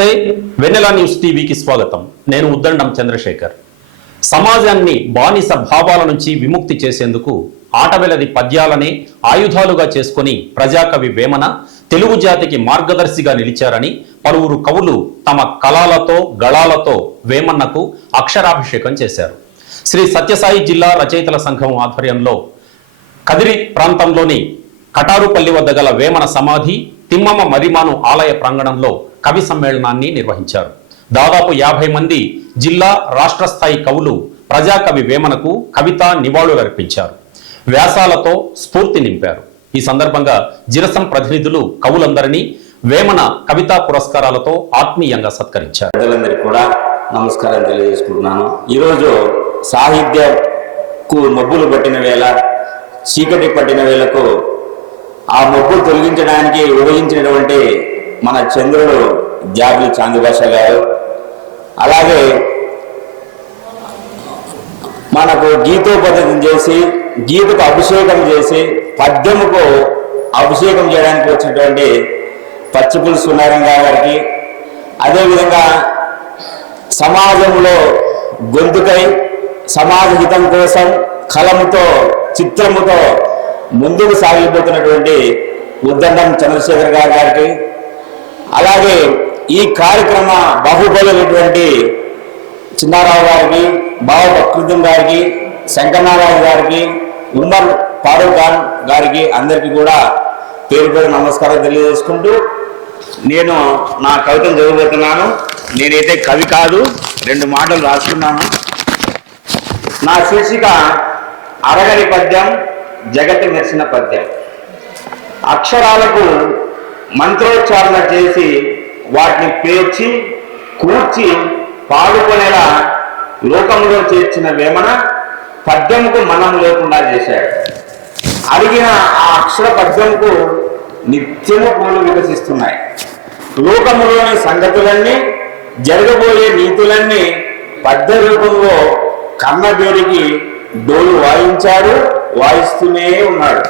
నమస్తే, వెన్నెల న్యూస్ టీవీకి స్వాగతం. నేను ఉద్దండం చంద్రశేఖర్. సమాజాన్ని బానిస భావాల నుంచి విముక్తి చేసేందుకు ఆటవెలది పద్యాలనే ఆయుధాలుగా చేసుకుని ప్రజాకవి వేమన తెలుగు జాతికి మార్గదర్శిగా నిలిచారని పలువురు కవులు తమ కళాలతో గళాలతో వేమన్నకు అక్షరాభిషేకం చేశారు. శ్రీ సత్యసాయి జిల్లా రచయితల సంఘం ఆధ్వర్యంలో కదిరి ప్రాంతంలోని కటారుపల్లి వద్ద గల వేమన సమాధి తిమ్మమ్మ మరిమాను ఆలయ ప్రాంగణంలో కవి సమ్మేళనాన్ని నిర్వహించారు. దాదాపు 50 మంది జిల్లా రాష్ట్ర స్థాయి కవులు ప్రజాకవి వేమనకు కవితా నివాళులర్పించారు. వ్యాసాలతో స్ఫూర్తి నింపారు. ఈ సందర్భంగా జిరసం ప్రతినిధులు కవులందరినీ వేమన కవితా పురస్కారాలతో ఆత్మీయంగా సత్కరించారు. ప్రజలందరికీ కూడా నమస్కారం తెలియజేసుకుంటున్నాను. ఈరోజు సాహిత్యకు మబ్బులు పట్టిన వేళ, చీకటి పట్టిన వేళకు ఆ మబ్బులు తొలగించడానికి ఉదయించినటువంటి మన చంద్రుడు జాబిలి చాందిభాష గారు, అలాగే మనకు గీతోపదేశం చేసి గీతకు అభిషేకం చేసి పద్యముకు అభిషేకం చేయడానికి వచ్చినటువంటి పచ్చిపులు సునారంగా గారికి, అదేవిధంగా సమాజంలో గొంతుకై సమాజ హితం కోసం కలముతో చిత్రముతో ముందుకు సాగిపోతున్నటువంటి ఉద్దండం చంద్రశేఖర్ గారికి, అలాగే ఈ కార్యక్రమ బాహుబలైనటువంటి చిన్నారావు గారికి, బావ ప్రకృతం గారికి, శంకరనారాయణ గారికి, ఉమ్మర్ ఫారూక్ ఖాన్ గారికి అందరికీ కూడా పేరు పేరు నమస్కారం తెలియజేసుకుంటూ నేను నా కవితను చదవబోతున్నాను. నేనైతే కవి కాదు, 2 మాటలు రాసుకున్నాను. నా శీర్షిక అరగని పద్యం, జగత్తు మెరిసిన పద్యం. అక్షరాలకు మంత్రోచ్చారణ చేసి వాటిని పేర్చి కూర్చి పాడుకునేలా లోకంలో చేర్చిన వేమన పద్యంకు మనం లేకుండా చేశాడు. అడిగిన ఆ అక్షర పద్యంకు నిత్యము పూలు వికసిస్తున్నాయి. లోకములోని సంగతులన్నీ, జరగబోయే నీతులన్నీ పద్య రూపంలో కన్నబేడికి డోలు వాయించాడు, వాయిస్తూనే ఉన్నాడు.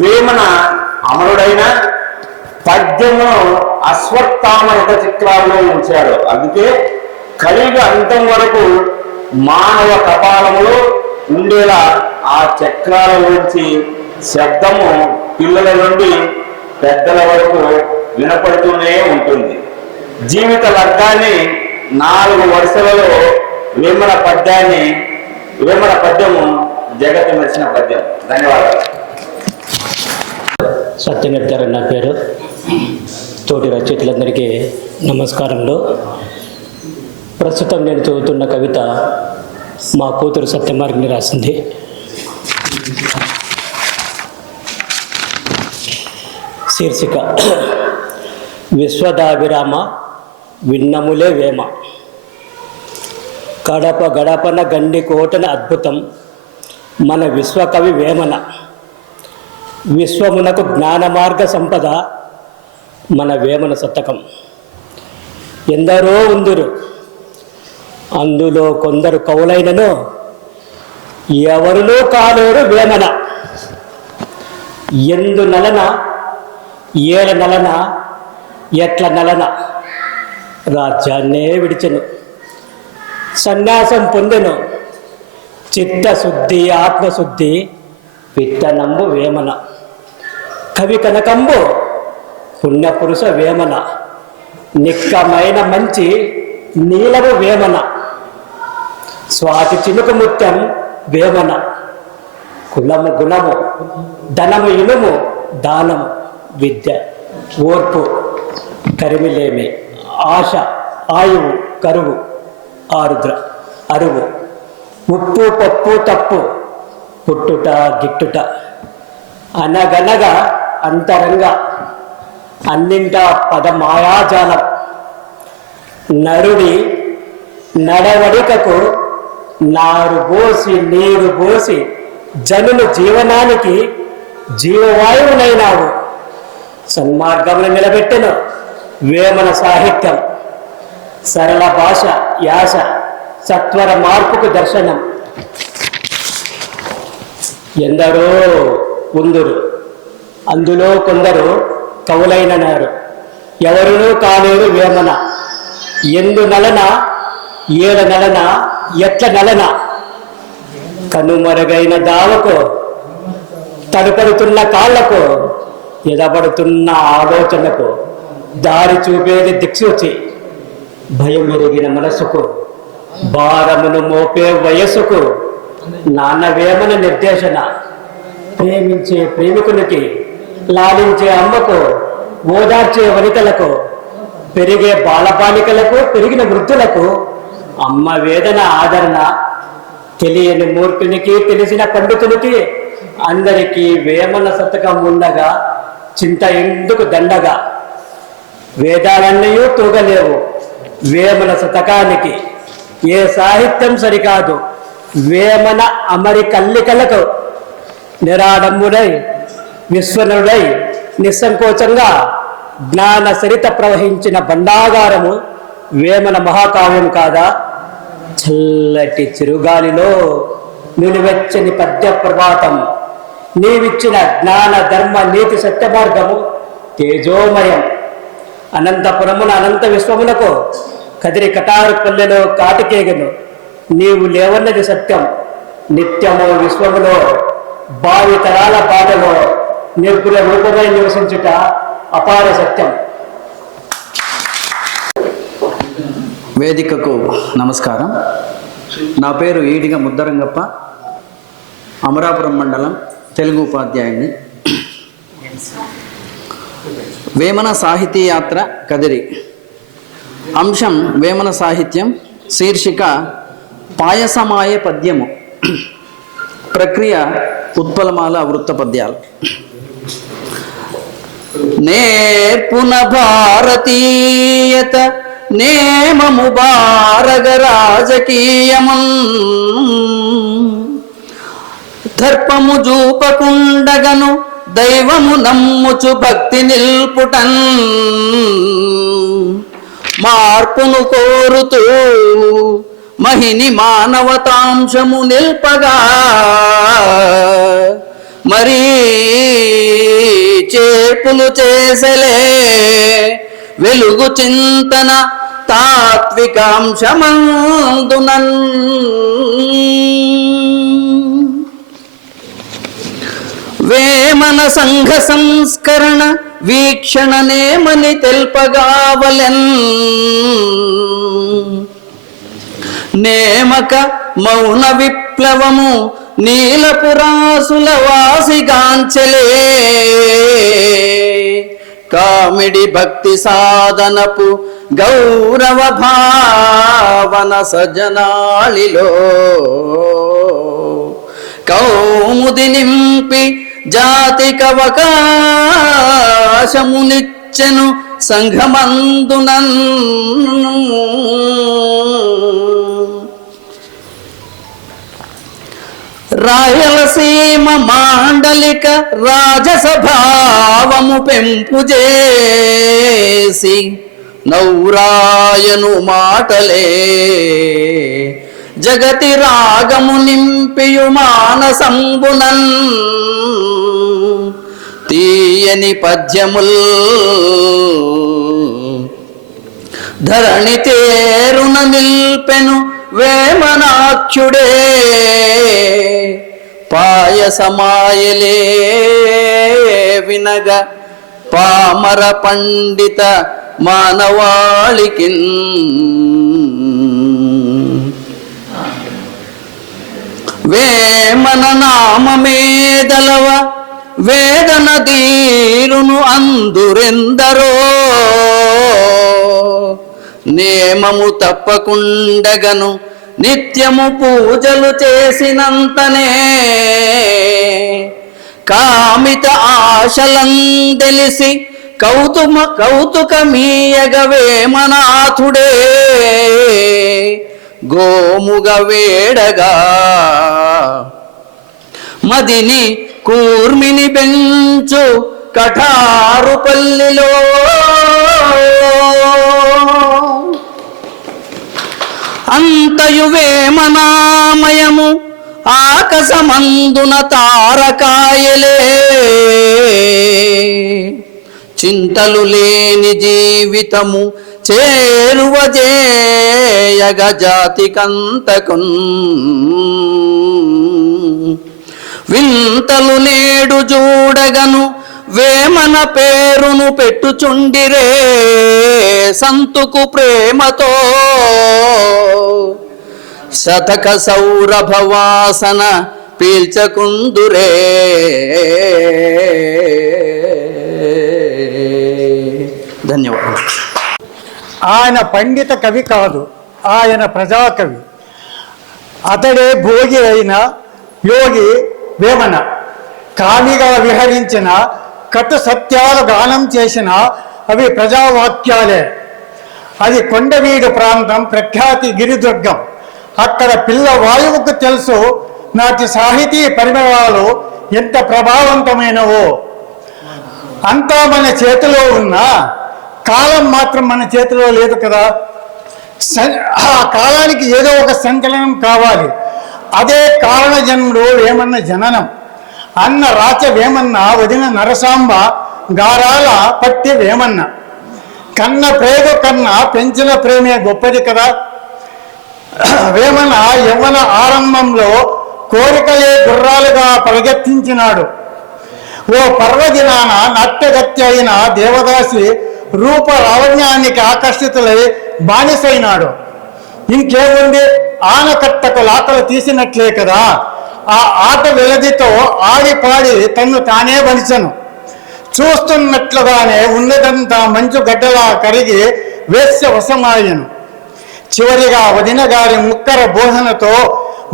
వేమన అమరుడైన పద్యమును అశ్వత్థామ చక్రాల్లో ఉంచాడు. అందుకే కలియుగ అంతం వరకు మానవ కపాలములో ఉండేలా ఆ చక్రాల నుంచి శబ్దము పిల్లల నుండి పెద్దల వరకు వినపడుతూనే ఉంటుంది. జీవిత లగ్గాన్ని 4 వరుసలలో వేమన పద్యము జగత్తు మెరిసిన పద్యం. ధన్యవాదాలు. సత్యనారాయణ గారు నా పేరు. తోటి రచయితలందరికీ నమస్కారంలో. ప్రస్తుతం నేను చదువుతున్న కవిత మా కూతురు సత్యమార్గిని రాసింది. శీర్షిక విశ్వదాభిరామ విన్నములే వేమ. గడప గడపన గండి కోటన అద్భుతం మన విశ్వకవి వేమన. విశ్వమునకు జ్ఞాన మార్గ సంపద మన వేమన శతకం. ఎందరో ఉందురు అందులో కొందరు కవులైనను ఎవరునూ కాలేరు వేమన. ఎందు నలన ఏల నలన ఎట్ల నలన రాజ్యాన్నే విడిచెను. సన్యాసం పొందెను చిత్తశుద్ధి ఆత్మశుద్ధి విత్తనంబు వేమన. కవి కనకంబు పుణ్యపురుష వేమన. నిక్కమైన మంచి నీలము వేమన. స్వాతి చినుకు ముత్యం వేమన. కులము గుణము ధనము ఇనుము దానము విద్య ఓర్పు కరిమిలేమి ఆశ ఆయువు కరువు ఆరుద్ర అరువు ఉప్పు పప్పు తప్పు పుట్టుట గిట్టుట అనగనగా అంతరంగ అన్నింట పద మాయాజాలం. నరుడి నడవడికకు నారు పోసి నీరు పోసి జనులు జీవనానికి జీవవాయువునైనావు. సన్మార్గమును నిలబెట్టెను వేమన సాహిత్యం. సరళ భాష యాస సత్వర మార్పుకు దర్శనం. ఎందరో ఉందురు అందులో కొందరు కవులైననారు ఎవరునూ కాలేరు వేమన. ఎందు నలన ఏడ నలన ఎట్ల నలన కనుమరుగైన దావకు తడుపడుతున్న కాళ్లకు ఎదబడుతున్న ఆలోచనకు దారి చూపేది దిక్సూచి భయం ఎరిగిన మనసుకు భారమును మోపే వయస్సుకు నాన్నవేమన నిర్దేశన ప్రేమించే ప్రేమికునికి లాలించే అమ్మకు ఓదార్చే వనితలకు పెరిగే బాలబాలికలకు పెరిగిన వృద్ధులకు అమ్మ వేదన ఆదరణ తెలియని మూర్ఖునికి తెలిసిన పండితునికి అందరికీ వేమన శతకం ఉండగా చింత ఎందుకు దండగా వేదాలన్నయూ తూగలేవు వేమన శతకానికి ఏ సాహిత్యం సరికాదు వేమన అమరి కల్లికలకు నిరాడంబుడై విశ్వనుడై నిస్సంకోచంగా జ్ఞాన సరిత ప్రవహించిన బండాగారము వేమన మహాకావ్యం కాదా? చల్లటి చిరుగాలిలో నిలువెచ్చని పద్య ప్రభాతం నీవిచ్చిన జ్ఞాన ధర్మ నీతి సత్య మార్గము తేజోమయం అనంతపురమున అనంత విశ్వమునకు కదిరి కటారు పల్లెలో కాటికేగను నీవు లేవన్నది సత్యం నిత్యము విశ్వములో భావి తరాల బాటలో నిర్గుణ రూపమై నివసించుట అపార సత్యం. వేదికకు నమస్కారం. నా పేరు ఈడిగ ముద్దరంగప్ప, అమరాపురం మండలం, తెలుగు ఉపాధ్యాయుని. వేమన సాహితీ యాత్ర కదిరి. అంశం వేమన సాహిత్యం. శీర్షిక పాయసమాయే పద్యము. ప్రక్రియ ఉత్పలమాల వృత్త పద్యాలు. నేర్పున భారతీయత నేమము భారగ రాజకీయమున్ దర్పము జూపకుండగను దైవము నమ్ముచు భక్తి నిల్పుటన్ మార్పును కోరుతూ మహిని మానవతాంశము నిల్పగా మరీ చేపులు చేసలే వెలుగు చింతన తాత్వికాంశమందునన్ వేమన సంఘ సంస్కరణ వీక్షణనేమని తెల్పగావలెన్ నేమక మౌన విప్లవము నీలపురాసుల వాసిగాంచలే కామిడి భక్తి సాధనపు గౌరవ భావన సజనాళిలో కౌముది నింపి జాతికవకాశమునిచ్చెను సంఘమందునన్ రాయలసీమ మాండలిక రాజసభావము పెంపు చేసి నౌరాయను మాటలే జగతి రాగము నింపియు మానసంబునన్ తీయని పద్యముల్ ధరణి తేరున నిల్పెను వేమనాఖ్యుడే పాయసమాయలే వినగ పామర పండిత మానవాళికిన్ వేమన నామమేదలవ వేదన దీరును అందురెందరో నేమము తప్పకుండగను నిత్యము పూజలు చేసినంతనే కామిత ఆశలందెలిసి కౌతుకమీయగ వేమనాథుడే గోముగ వేడగా మదిని కూర్మిని బెంచు కఠారుపల్లిలో అంతయు వేమనామయము ఆకాశమందున తారకాయలే చింతలు లేని జీవితము చేరువజేయగ జాతికంతకున్ వింతలు నేడు చూడగను వేమన పేరును పెట్టుచుండిరే సంతుకు ప్రేమతో శతక సౌరభ వాసన పీల్చకుందురే. ధన్యవాదాలు. ఆయన పండిత కవి కాదు, ఆయన ప్రజాకవి. అతడే భోగి అయిన యోగి వేమన. కామిగా విహరించిన, కటు సత్యాలు గానం చేసిన అవి ప్రజావాక్యాలే. అది కొండవీడు ప్రాంతం, ప్రఖ్యాతి గిరిదుర్గం. అక్కడ పిల్ల వాయువుకు తెలుసు నాటి సాహితీ పరిమళాలు ఎంత ప్రభావవంతమైనవో. అంతా మన చేతిలో ఉన్నా కాలం మాత్రం మన చేతిలో లేదు కదా. ఆ కాలానికి ఏదో ఒక సంకలనం కావాలి. అదే కారణ జన్ముడు వేమన్న జననం. అన్న రాచ వేమన్న, వదిన నరసాంబ గారాల పట్టి వేమన్న. కన్న ప్రేమ కన్నా పెంచిన ప్రేమే గొప్పది కదా. వేమన యవ్వన ఆరంభంలో కోరికలే గుర్రాలుగా పరిగెత్తించినాడు. ఓ పర్వదినాన నాట్యగత్య అయిన దేవదాసి రూప లావణ్యానికి ఆకర్షితులై బానిసైనాడు. ఇంకేముంది, ఆనకట్టకు లాకలు తీసినట్లే కదా. ఆ ఆట వెలదితో ఆడిపాడి తన్ను తానే బలిచను. చూస్తున్నట్లుగానే ఉన్నదంతా మంచు గడ్డలా కరిగి వేశ్య వశమాయను. చివరిగా వదిన గారి ముక్కర బోధనతో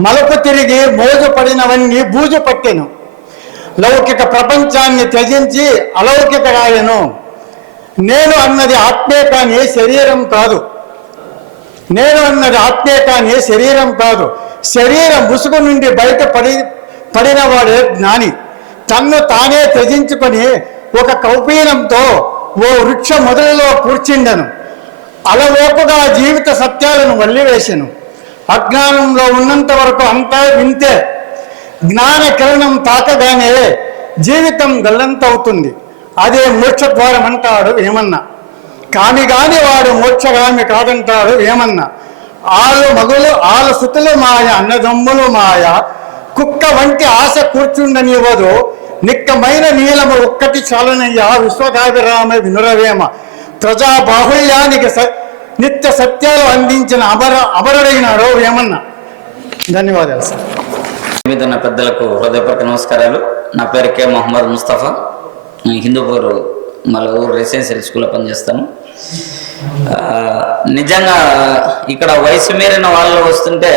మలుపు తిరిగి మోజు పడినవన్నీ బూజు పట్టెను. లౌకిక ప్రపంచాన్ని త్యజించి అలౌకిక రాయను. నేను అన్నది ఆత్మే కానీ శరీరం కాదు. నేను అన్నది ఆత్మే కానీ శరీరం కాదు. శరీరం ముసుగు నుండి బయట పడినవాడే జ్ఞాని. తన్ను తానే త్యజించుకొని ఒక కౌపీనంతో ఓ వృక్ష మొదలలో కూర్చుండెను. అలవోపుగా జీవిత సత్యాలను వల్లివేసెను. అజ్ఞానంలో ఉన్నంత వరకు అంతా వింతే. జ్ఞాన కిరణం తాకగానే జీవితం గల్లంతవుతుంది. అదే మోక్షద్వారం అంటాడు వేమన్న. కామి గాని వాడు మోక్షగామి కాదంటాడు వేమన్న. ఆలు మగులు ఆలు సుతులు మాయ, అన్నదమ్ములు మాయ, కుక్క వంటి ఆశ కూర్చుండనివ్వదు. నిక్కమైన నీలము ఒక్కటి చాలనయ్యా, విశ్వదాభిరామ వినురవేమ. ప్రజా బాహుళ్యానికి నిత్య సత్యాలు అందించిన అమరుడైనాడు వేమన్న. ధన్యవాదాలు సార్. మీద ఉన్న పెద్దలకు హృదయపూర్వక నమస్కారాలు. నా పేరు కే మొహమ్మద్ ముస్తఫా. హిందూపూర్ మళ్ళీ ఊరు రెసిడెన్షియల్ స్కూల్లో పనిచేస్తాను. నిజంగా ఇక్కడ వయసు మీరిన వాళ్ళు వస్తుంటే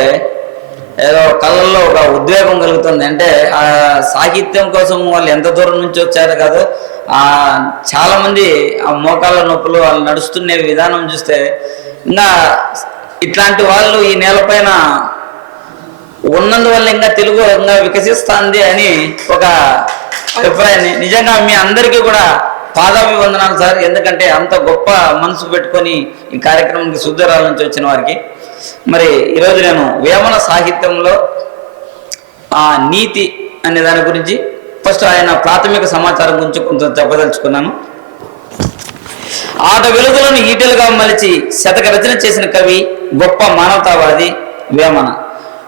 ఏదో కళ్ళల్లో ఒక ఉద్వేగం కలుగుతుంది. అంటే ఆ సాహిత్యం కోసం వాళ్ళు ఎంత దూరం నుంచి వచ్చారో కాదు, చాలామంది ఆ మోకాళ్ళ నొప్పులు, వాళ్ళు నడుస్తున్న విధానం చూస్తే ఇంకా ఇట్లాంటి వాళ్ళు ఈ నేలపైన ఉన్నందువల్ల ఇంకా తెలుగు ఇంకా వికసిస్తుంది అని ఒక అభిప్రాయాన్ని. నిజంగా మీ అందరికీ కూడా పాదాభివందనాలు సార్. ఎందుకంటే అంత గొప్ప మనసు పెట్టుకొని ఈ కార్యక్రమానికి సుద్దరాల నుంచి వచ్చిన వారికి. మరి ఈరోజు నేను వేమన సాహిత్యంలో ఆ నీతి అనే దాని గురించి ఫస్ట్ ఆయన ప్రాథమిక సమాచారం గురించి కొంచెం చెప్పదలుచుకున్నాను. ఆట వెలుగులను ఈటెలుగా మలిచి శతక రచన చేసిన కవి, గొప్ప మానవతావాది వేమన.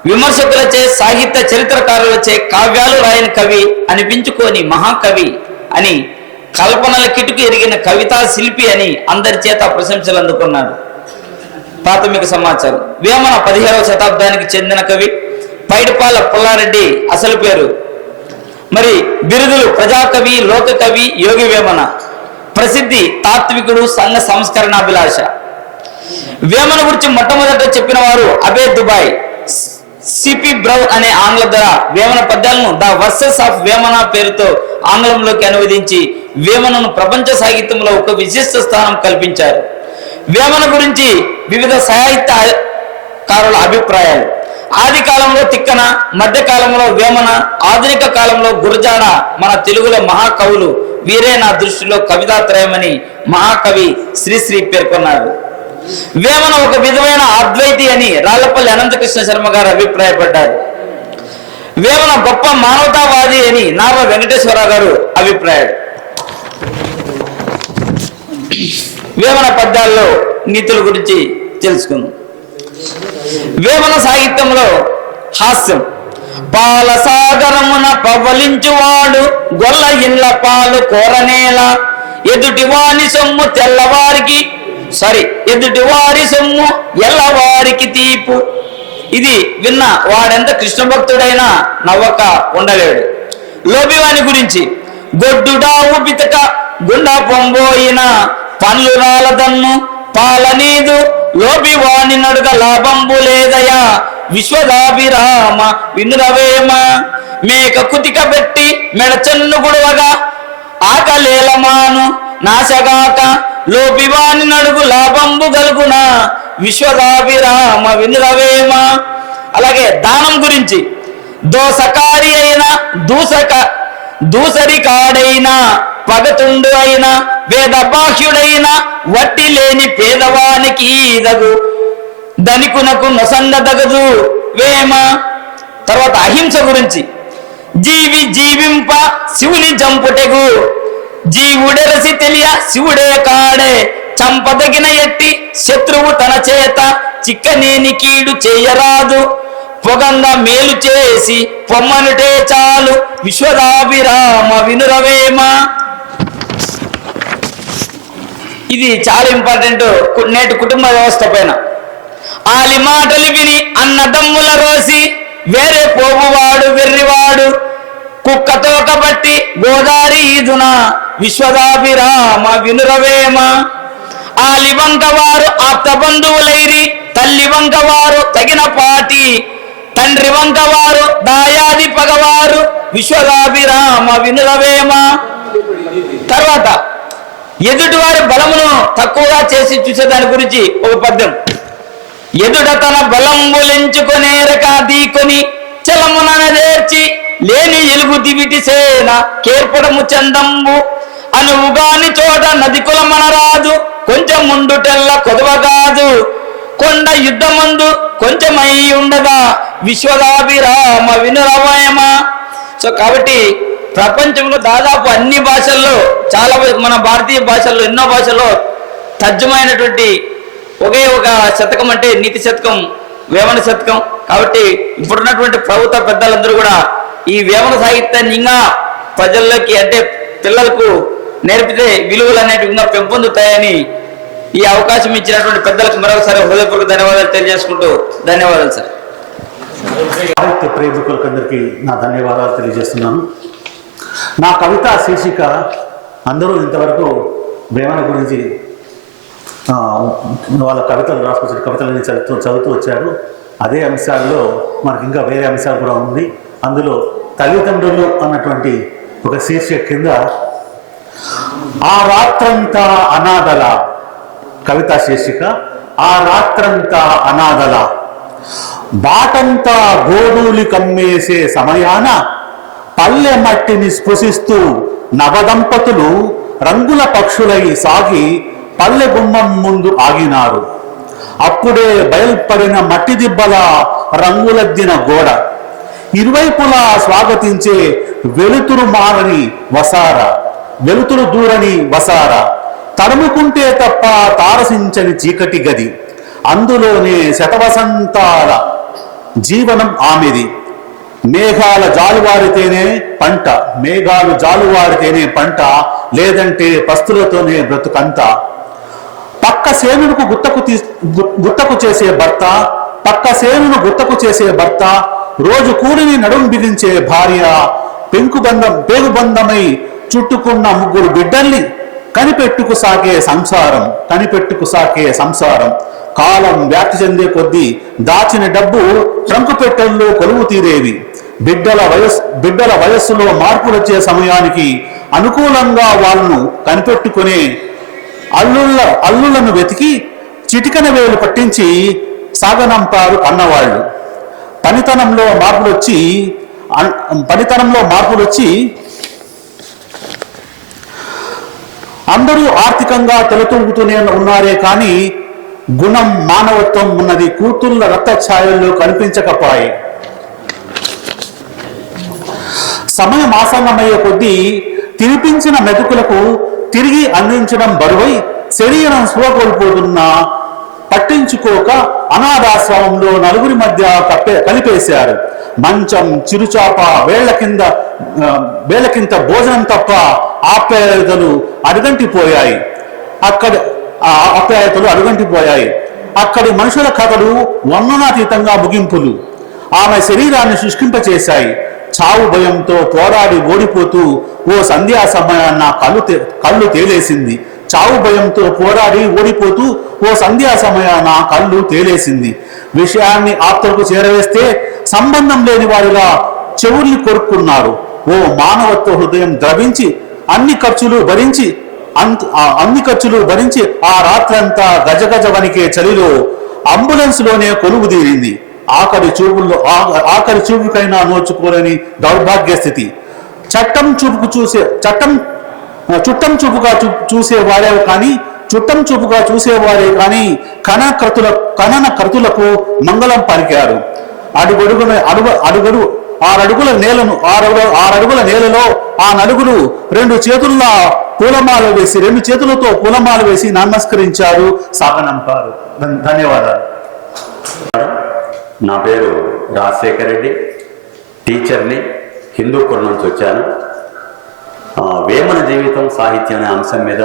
విమర్శకులచే, సాహిత్య చరిత్రకారులచే కావ్యాలు రాయని కవి అనిపించుకొని మహాకవి అని, కల్పనల కిటుకు ఎరిగిన కవితా శిల్పి అని అందరి చేత ప్రశంసలు అందుకున్నాడు. ప్రాథమిక సమాచారం. వేమన 15వ శతాబ్దానికి చెందిన కవి. పైడిపాల పుల్లారెడ్డి అసలు పేరు. మరి బిరుదులు: ప్రజాకవి, లోకకవి, యోగి వేమన. ప్రసిద్ధి: తాత్వికుడు, సంఘ సంస్కరణాభిలాష. వేమన గురించి మొట్టమొదట చెప్పిన వారు అబే దుబాయ్. సిపి బ్రౌన్ అనే ఆంగ్ల ధర వేమన పద్యాలను ద వర్సెస్ ఆఫ్ వేమన పేరుతో ఆంగ్లంలోకి అనువదించి వేమనను ప్రపంచ సాహిత్యంలో ఒక విశిష్ట స్థానం కల్పించారు. వేమన గురించి వివిధ సాహిత్యకారుల అభిప్రాయాలు. ఆది కాలంలో తిక్కన, మధ్యకాలంలో వేమన, ఆధునిక కాలంలో గురజాడ మన తెలుగులో మహాకవులు. వీరే నా దృష్టిలో కవితాత్రయమని మహాకవి శ్రీశ్రీ పేర్కొన్నారు. వేమన ఒక విధమైన అద్వైతి అని రాళ్లపల్లి అనంతకృష్ణ శర్మ గారు అభిప్రాయపడ్డారు. వేమన గొప్ప మానవతావాది అని నావ వెంకటేశ్వరరావు గారు అభిప్రాయం. వేమన పద్యాల్లో నీతుల గురించి తెలుసుకుందాం. వేమన సాహిత్యంలో హాస్యం. పాల సాగరమున పవలించువాడు గొల్ల ఇండ్ల పాలు కోరనేల, ఎదుటివారి సొమ్ము ఎల్లవారికి తీపు. ఇది విన్న వాడెంత కృష్ణ భక్తుడైనా నవ్వక ఉండలేడు. లోబివాని గురించి గొడ్డుడావు బితక గుండా పొంబోయిన పండ్లు రాలదన్ను పాలనీదు లోబివాని నడుగ లాభంబు లేదయా విశ్వదాభిరామ వినురవేమ. మేక కుతిక పెట్టి మెడచెన్ను గుడవగా ఆకలేలమాను నాశగాక లోబివాని నడుగు లాభంబు గలుగున విశ్వదాభిరామ వినురవేమ. అలాగే దానం గురించి దోసకారి అయిన దూసరికాడైన పగతుండు అయిన వేదబాహ్యుడైన వట్టి లేని పేదవానికి దగు ధనికునకు నొసంగదగదు వేమ. తర్వాత అహింస గురించి జీవింప శివుని జంపుటెగు జీవుడెరసి తెలియ శివుడే కాడే చంపదగిన ఎట్టి శత్రువు తన చేత చిక్కనేని కీడు చేయరాదు పొగంగా మేలు చేసి పొమ్మనుటే చాలు విశ్వదాభిరామ వినురవేమ. ఇది చాలా ఇంపార్టెంట్ నేటి కుటుంబ వ్యవస్థ పైన. ఆలి మాటలు విని అన్నదమ్ముల రోసి వేరే పోవువాడు వెర్రివాడు కుక్కతో కబట్టి గోదారి ఈదున విశ్వదాభిరామ వినురవేమ. ఆలి వంకవారు ఆప్త బంధువులైరి తల్లి వంకవారు తగిన పాటి తండ్రి వంకవారు దాయాది పగవారు విశ్వదాభిరామ వినురవేమ. తర్వాత ఎదుటివారి బలమును తక్కువగా చేసి చూసేదాని గురించి ఒక పద్యం. ఎదుట తన బలంబులెంచుకొనేరక దీకొని చలముననేర్చి లేని ఎలుగు దివిటి సేన కేర్పడము చందంబు అనువుగాని చోట నది కులమనరాదు కొంచెం ముందుటెల్ల కొదవగాదు కొండ యుద్ధమందు కొంచెమై ఉండగా విశ్వదాభిరామ వినురవేమ. సో కాబట్టి ప్రపంచంలో దాదాపు అన్ని భాషల్లో చాలా మన భారతీయ భాషల్లో ఎన్నో భాషల్లో తర్జుమైనటువంటి ఒకే ఒక శతకం అంటే నీతి శతకం వేమన శతకం. కాబట్టి ఇప్పుడున్నటువంటి ప్రభుత్వ పెద్దలందరూ కూడా ఈ వేమన సాహిత్యాన్ని ఇంకా ప్రజల్లోకి అంటే పిల్లలకు నేర్పితే విలువలు అనేవి ఇంకా పెంపొందుతాయని ఈ అవకాశం ఇచ్చినటువంటి పెద్దలకు మరొకసారి హృదయపూర్వక ధన్యవాదాలు తెలియజేసుకుంటూ ధన్యవాదాలు సార్. సాహిత్య ప్రేమికులకందరికీ నా ధన్యవాదాలు తెలియజేస్తున్నాను. నా కవిత శీర్షిక అందరూ ఇంతవరకు వేమన గురించి వాళ్ళ కవితలు రాసుకొచ్చిన కవితలని చదువుతూ వచ్చారు. అదే అంశాల్లో మనకి ఇంకా వేరే అంశాలు కూడా ఉంది. అందులో తల్లిదండ్రులు అన్నటువంటి ఒక శీర్షిక కింద ఆ రాత్రంతా అనాథల కవితా శీర్షిక. ఆ రాత్రంతా అనాథల బాటంతా గోడూలి కమ్మేసే సమయాన పల్లె మట్టిని స్పృశిస్తూ నవదంపతులు రంగుల పక్షులై సాగి పల్లె గుమ్మం ముందు ఆగినారు. అప్పుడే బయల్పడిన మట్టి దిబ్బల రంగులద్దిన గోడ ఇరువైపులా స్వాగతించే వెలుతురు మారని వసార వెలుతురు దూరని వసార తరుముకుంటే తప్ప తారసించని చీకటి గది అందులోనే శతవసంతాల జీవనం ఆమెది. మేఘాలు జాలువారితేనే పంట లేదంటే పస్తులతోనే బ్రతుకంతా. పక్క సేనుకు గుత్తకు చేసే భర్త రోజు కూడిని నడుం బిగించే భార్య పేగుబంధమై చుట్టుకున్న ముగ్గురు బిడ్డల్ని కనిపెట్టుకు సాగే సంసారం కాలం వ్యాప్తి చెందే కొద్దీ దాచిన డబ్బు ట్రంకు పెట్టెల్లో కొలువు తీరేవి. బిడ్డల వయస్సులో మార్పులు వచ్చే సమయానికి అనుకూలంగా వాళ్ళను కనిపెట్టుకునే అల్లులను వెతికి చిటికన వేలు పట్టించి సాగనంపారు కన్నవాళ్ళు. పనితనంలో మార్పులు వచ్చి అందరూ ఆర్థికంగా తలతూగుతూనే ఉన్నారే కానీ గుణం మానవత్వం ఉన్నది కూతుళ్ళ రక్త ఛాయల్లో కనిపించకపోయే. సమయం ఆసన్నమయ్యే కొద్దీ తినిపించిన మెతుకులకు తిరిగి అందించడం బరువై శరీరం స్వకోల్పోతున్న పట్టించుకోక అనాథాశ్రమంలో నలుగురి మధ్య కలిపేశారు. మంచం, చిరుచాప, వేళ్ల కింద భోజనం తప్ప ఆప్యాయతలు అడుగంటిపోయాయి. అక్కడి మనుషుల కథలు వర్ణనాతీతంగా ముగింపులు ఆమె శరీరాన్ని శుష్కింపచేశాయి. చావు భయంతో పోరాడి ఓడిపోతూ ఓ సంధ్యా సమయాన్న కళ్ళు తేలేసింది. చావు భయంతో పోరాడి ఓడిపోతూ ఓ సంధ్యా సమయాన కళ్ళు తేలేసింది. విషయాన్ని ఆప్తులకు చేరవేస్తే సంబంధం లేని వారిగా చెవుల్ని కొరుక్కున్నారు. ఓ మానవత్వ హృదయం ద్రవించి అన్ని ఖర్చులు భరించి ఆ రాత్రంతా గజగజ వణికే చలిలో అంబులెన్స్ లోనే కొలువు తీరింది. ఆఖరి చూపుకైనా నోచుకోలేని దౌర్భాగ్య స్థితి. చుట్టం చూపుగా చూసేవారే కానీ ఖనన కర్తులకు మంగళం పలికారు. ఆరడుగుల నేలలో ఆ నలుగురు రెండు చేతులతో పూలమాల వేసి నమస్కరించారు, సాగనంపారు. ధన్యవాదాలు. నా పేరు రాజశేఖర్ రెడ్డి, టీచర్ని, హిందూపురం నుంచి వచ్చాను. వేమన జీవితం సాహిత్యం అనే అంశం మీద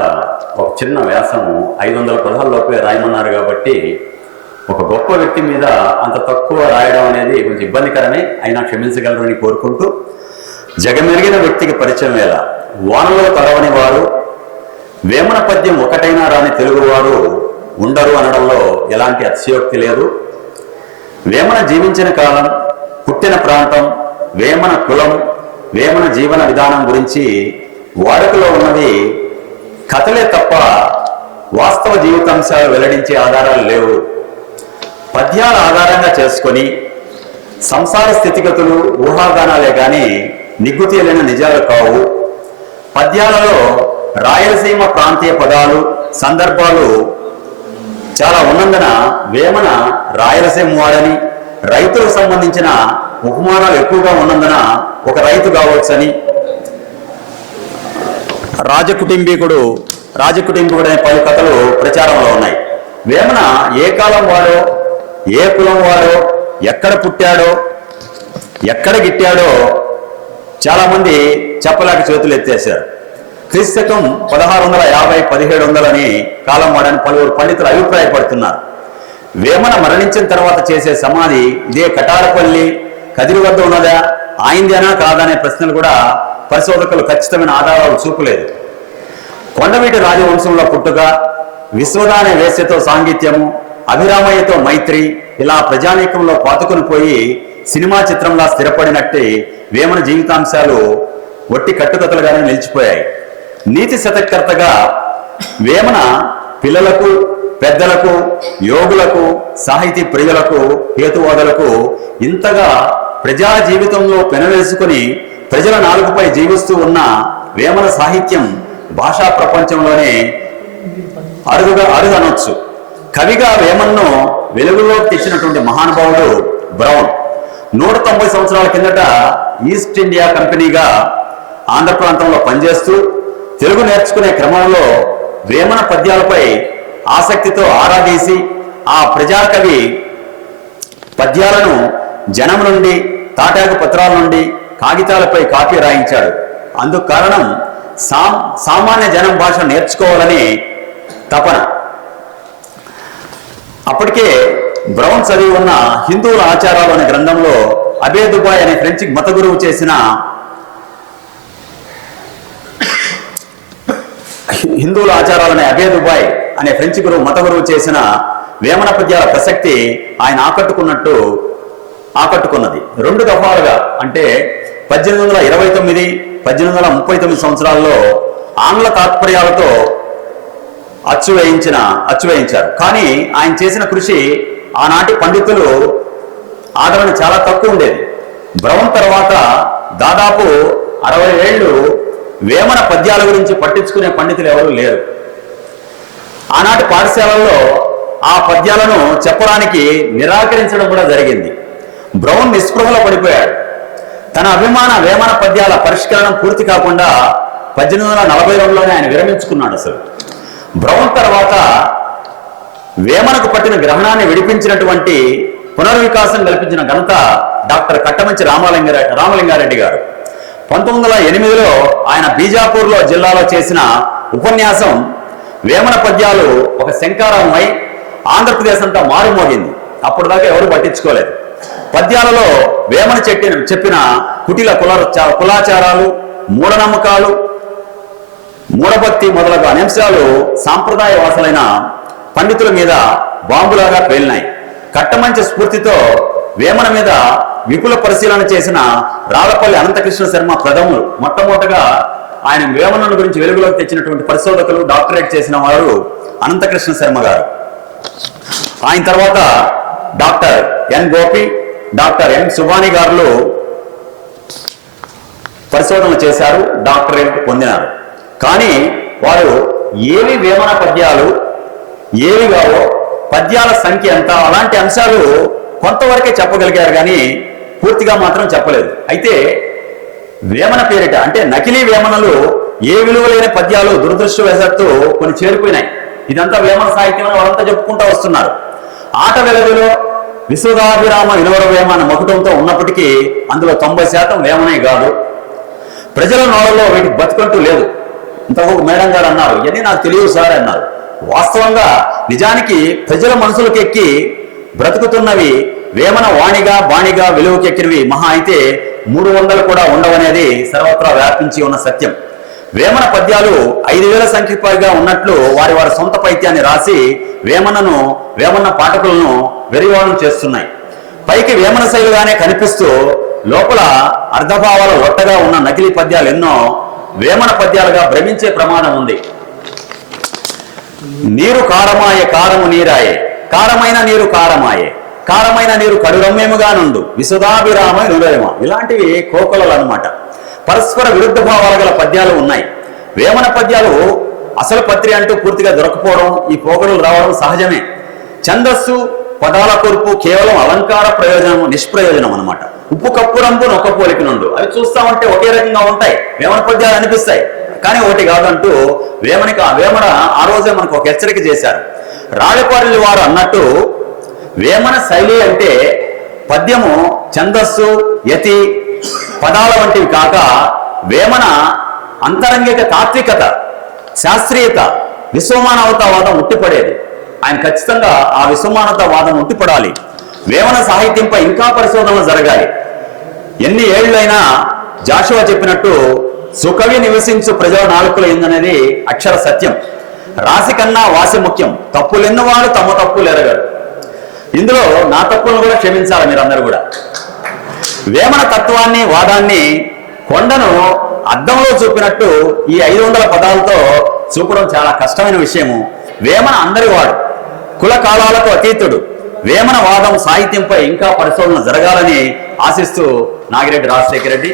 ఒక చిన్న వ్యాసము 500 పదాల్లోపే రాయమన్నారు కాబట్టి ఒక గొప్ప వ్యక్తి మీద అంత తక్కువ రాయడం అనేది కొంచెం ఇబ్బందికరమే, అయినా క్షమించగలరని కోరుకుంటూ, జగమెరిగిన వ్యక్తికి పరిచయం వేళ వానలో తరవని వారు, వేమన పద్యం ఒకటైనా రాని తెలుగువారు ఉండరు అనడంలో ఎలాంటి అతిశయోక్తి లేదు. వేమన జీవించిన కాలం, పుట్టిన ప్రాంతం, వేమన కులం, వేమన జీవన విధానం గురించి వాడుకలో ఉన్నవి కథలే తప్ప వాస్తవ జీవితాంశాలు వెల్లడించే ఆధారాలు లేవు. పద్యాల ఆధారంగా చేసుకొని సంసార స్థితిగతులు, ఊహాగానాలే గాని నిగ్గు తేలిన నిజాలు కావు. పద్యాలలో రాయలసీమ ప్రాంతీయ పదాలు, సందర్భాలు చాలా ఉన్నందున వేమన రాయలసీమ వాడని, రైతులకు సంబంధించిన ఉపమానాలు ఎక్కువగా ఉన్నందున ఒక రైతు కావచ్చని, రాజకుటుంబీకుడు అనే పలు కథలు ప్రచారంలో ఉన్నాయి. వేమన ఏ కాలం వాడో, ఏ కులం వాడో, ఎక్కడ పుట్టాడో, ఎక్కడ గిట్టాడో చాలామంది చెప్పలేక చేతులు ఎత్తేశారు. క్రీస్తకం 1650, 1700 అని కాలం వాడని పలువురు పండితులు అభిప్రాయపడుతున్నారు. వేమన మరణించిన తర్వాత చేసే సమాధి ఇదే కటారపల్లి, కదిరి వద్ద ఉన్నదా, ఆయిందేనా కాదా అనే ప్రశ్నలు కూడా పరిశోధకులు ఖచ్చితమైన ఆధారాలు చూపలేదు. కొండవీటి రాజవంశంలో పుట్టుక, విశ్వద అనే వేశ్యతో సాంగత్యము, అభిరామయ్యతో మైత్రి, ఇలా ప్రజానీకంలో పాతుకొని పోయి సినిమా చిత్రంలా స్థిరపడినట్టే వేమన జీవితాంశాలు ఒట్టి కట్టుకథలుగానే నిలిచిపోయాయి. నీతి శతకర్తగా వేమన పిల్లలకు, పెద్దలకు, యోగులకు, సాహితీ ప్రియులకు, హేతువాదులకు ఇంతగా ప్రజా జీవితంలో పెనవేసుకుని ప్రజల నాలుగుపై జీవిస్తూ ఉన్న వేమన సాహిత్యం భాషా ప్రపంచంలోనే అరుదనొచ్చు. కవిగా వేమన్ను వెలుగులోకి తెచ్చినటువంటి మహానుభావుడు బ్రౌన్. 190 సంవత్సరాల కిందట ఈస్ట్ ఇండియా కంపెనీగా ఆంధ్ర ప్రాంతంలో పనిచేస్తూ తెలుగు నేర్చుకునే క్రమంలో వేమన పద్యాలపై ఆసక్తితో ఆరాధీసి ఆ ప్రజాకవి పద్యాలను జనం నుండి, తాటాకు పత్రాల నుండి కాగితాలపై కాపీ రాయించాడు. అందుకు కారణం సామాన్య జనం భాష నేర్చుకోవాలని తపన. అప్పటికే బ్రౌన్ చదివి ఉన్న హిందువుల ఆచారాలు అనే గ్రంథంలో అబే దుబాయ్ అనే ఫ్రెంచ్ మత గురువు చేసిన హిందువుల ఆచారాలనే అబే దుబాయ్ అనే ఫ్రెంచ్ మత గురువు చేసిన వేమన పద్యాల ప్రసక్తి ఆయన ఆకట్టుకున్నది. 2 దఫాలుగా అంటే 1829, 1839 సంవత్సరాల్లో ఆంగ్ల తాత్పర్యాలతో అచ్చువేయించారు. కానీ ఆయన చేసిన కృషి ఆనాటి పండితులు ఆదరణ చాలా తక్కువ ఉండేది. బ్రౌన్ తర్వాత దాదాపు 60 ఏళ్ళు వేమన పద్యాల గురించి పట్టించుకునే పండితులు ఎవరు లేరు. ఆనాటి పాఠశాలల్లో ఆ పద్యాలను చెప్పడానికి నిరాకరించడం కూడా జరిగింది. బ్రౌన్ నిస్పృహలో పడిపోయాడు. తన అభిమాన వేమన పద్యాల పరిష్కరణం పూర్తి కాకుండా 1842లోనే ఆయన విరమించుకున్నాడు. అసలు బ్రౌన్ తర్వాత వేమనకు పట్టిన గ్రహణాన్ని విడిపించినటువంటి పునర్వికాసం కల్పించిన ఘనత డాక్టర్ కట్టమంచి రామలింగారెడ్డి గారు. 1908లో ఆయన బీజాపూర్లో జిల్లాలో చేసిన ఉపన్యాసం వేమన పద్యాలు ఒక శంకారామై ఆంధ్రప్రదేశ్ అంతా మారుమోగింది. అప్పటిదాకా ఎవరు పట్టించుకోలేదు. పద్యాలలో వేమన చెప్పిన కుటిల కులాచారాలు, మూఢనమ్మకాలు, మూఢభక్తి మొదలగు అంశాలు సాంప్రదాయ వాసులైన పండితుల మీద బాంబులాగా పేలినాయి. కట్టమంచి స్ఫూర్తితో వేమన మీద విపుల పరిశీలన చేసిన రాళ్లపల్లి అనంతకృష్ణ శర్మ ప్రథములు. మొట్టమొదటగా ఆయన వేమనను గురించి వెలుగులోకి తెచ్చినటువంటి పరిశోధకులు, డాక్టరేట్ చేసిన వారు అనంతకృష్ణ శర్మ గారు. ఆయన తర్వాత doctor N Gopi, doctor M Subhani గారు పరిశోధనలు చేశారు, డాక్టరేట్ పొందినారు. కానీ వారు ఏవి వేమన పద్యాలు, ఏవి కావో, పద్యాల సంఖ్య ఎంత, అలాంటి అంశాలు కొంతవరకే చెప్పగలిగారు కానీ పూర్తిగా మాత్రం చెప్పలేదు. అయితే వేమన పేరిట అంటే నకిలీ వేమనలు, ఏ విలువ లేని పద్యాలు దురదృష్టవశాత్తు కొన్ని చేరిపోయినాయి. ఇదంతా వేమన సాహిత్యం అని వాళ్ళంతా చెప్పుకుంటూ వస్తున్నారు. ఆట వెలవిలో విశ్వదాభిరామ విలువర వేమన మకుటంతో ఉన్నప్పటికీ అందులో 90% వేమనే కాదు. ప్రజల నోళ్ళలో వీటికి బతుకంటూ లేదు. ఇంతకు మేడం గారు అన్నారు, ఇవన్నీ నాకు తెలియదు సార్ అన్నారు. వాస్తవంగా నిజానికి ప్రజల మనసులకు ఎక్కి బ్రతుకుతున్నవి వేమన వాణిగా బాణిగా విలువకెక్కినవి మహా అయితే 300 కూడా ఉండవనేది సర్వత్రా వ్యాపించి ఉన్న సత్యం. వేమన పద్యాలు 5000 సంఖ్యకు పైగా ఉన్నట్లు వారి సొంత పైత్యాన్ని రాసి వేమన పాఠకులను వెరివాదం చేస్తున్నాయి. పైకి వేమన శైలిగానే కనిపిస్తూ లోపల అర్ధభావాల ఒట్టగా ఉన్న నకిలీ పద్యాలు ఎన్నో వేమన పద్యాలుగా భ్రమించే ప్రమాదం ఉంది. నీరు కారమాయే, కారము నీరాయే, కారమైన నీరు కారమాయే, కారమైన నీరు కడురమ్యముగా నుండు, విశుధాభిరామ హృదయమ. ఇలాంటివి కోకొలలు అన్నమాట. పరస్పర విరుద్ధ భావాలు గల పద్యాలు ఉన్నాయి. వేమన పద్యాలు అసలు పత్రి అంటూ పూర్తిగా దొరకపోవడం, ఈ పోగడలు రావడం సహజమే. ఛందస్సు, పదాల కూర్పు కేవలం అలంకార ప్రయోజనం, నిష్ప్రయోజనం అన్నమాట. ఉప్పు కప్పు రంపు నొక్క పోలిక నుండు, అవి చూస్తామంటే ఒకే రకంగా ఉంటాయి. వేమన పద్యాలు అనిపిస్తాయి కానీ ఒకటి కాదంటూ వేమన ఆ రోజే మనకు ఒక హెచ్చరిక చేశారు. రాళ్ళపారి వారు అన్నట్టు వేమన శైలి అంటే పద్యము, ఛందస్సు, యతి, పదాల వంటివి కాక వేమన అంతరంగిక తాత్వికత, శాస్త్రీయత, విశ్వమానవతావాదం ఉట్టిపడేది. ఆయన ఖచ్చితంగా ఆ విశ్వమానవతావాదం ఉట్టిపడాలి. వేమన సాహిత్యంపై ఇంకా పరిశోధనలు జరగాలి. ఎన్ని ఏళ్లైనా జాషువా చెప్పినట్టు సుకవి నివసించు ప్రజల నాలుకలు ఏందనేది అక్షర సత్యం. రాశి కన్నా వాసి ముఖ్యం. తప్పులెన్నవాడు తమ తప్పులు ఎరగరు. ఇందులో నా తప్పులను కూడా క్షమించాలి మీరందరూ కూడా. వేమన తత్వాన్ని, వాదాన్ని కొండను అద్దంలో చూపినట్టు ఈ 500 పదాలతో చూపడం చాలా కష్టమైన విషయము. వేమన అందరివాడు, కుల కాలాలకు అతీతుడు. వేమన వాదం, సాహిత్యంపై ఇంకా పరిశోధన జరగాలని ఆశిస్తూ నాగిరెడ్డి రాజశేఖర రెడ్డి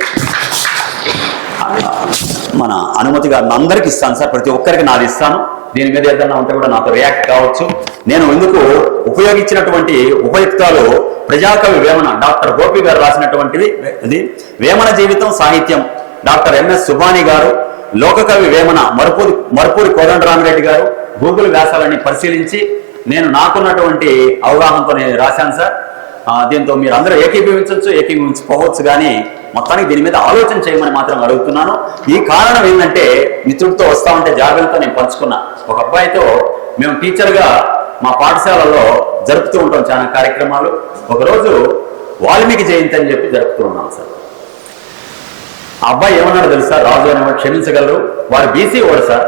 మన అనుమతి గారిని అందరికి ఇస్తాను సార్. ప్రతి ఒక్కరికి నాది ఇస్తాను. దీని మీద ఏదన్నా ఉంటే కూడా నాతో రియాక్ట్ కావచ్చు. నేను ఇందుకు ఉపయోగించినటువంటి ఉపయుక్తాలు ప్రజాకవి వేమన డాక్టర్ గోపి గారు రాసినటువంటివి. ఇది వేమన జీవితం సాహిత్యం డాక్టర్ ఎంఎస్ సుబాని గారు, లోకకవి వేమన మరుపూరి కోదండరామిరెడ్డి గారు గూగుల్ వ్యాసాలని పరిశీలించి నేను నాకున్నటువంటి అవగాహనతో నేను రాశాను సార్. దీంతో మీరు అందరూ ఏకీభవించకపోవచ్చు కానీ మొత్తానికి దీని మీద ఆలోచన చేయమని మాత్రం అడుగుతున్నాను. ఈ కారణం ఏంటంటే మిత్రుడితో వస్తా ఉంటే జాగ్రత్తతో నేను పంచుకున్నా. ఒక అబ్బాయితో మేము టీచర్గా మా పాఠశాలలో జరుపుతూ ఉంటాం చాలా కార్యక్రమాలు. ఒకరోజు వాల్మీకి జయంతి అని చెప్పి జరుపుతూ ఉన్నాం సార్. ఆ అబ్బాయి ఏమన్నాడు తెలుసా? రాజు అనేవాడు క్షమించగలరు, వారు బీసీ ఓడు సార్,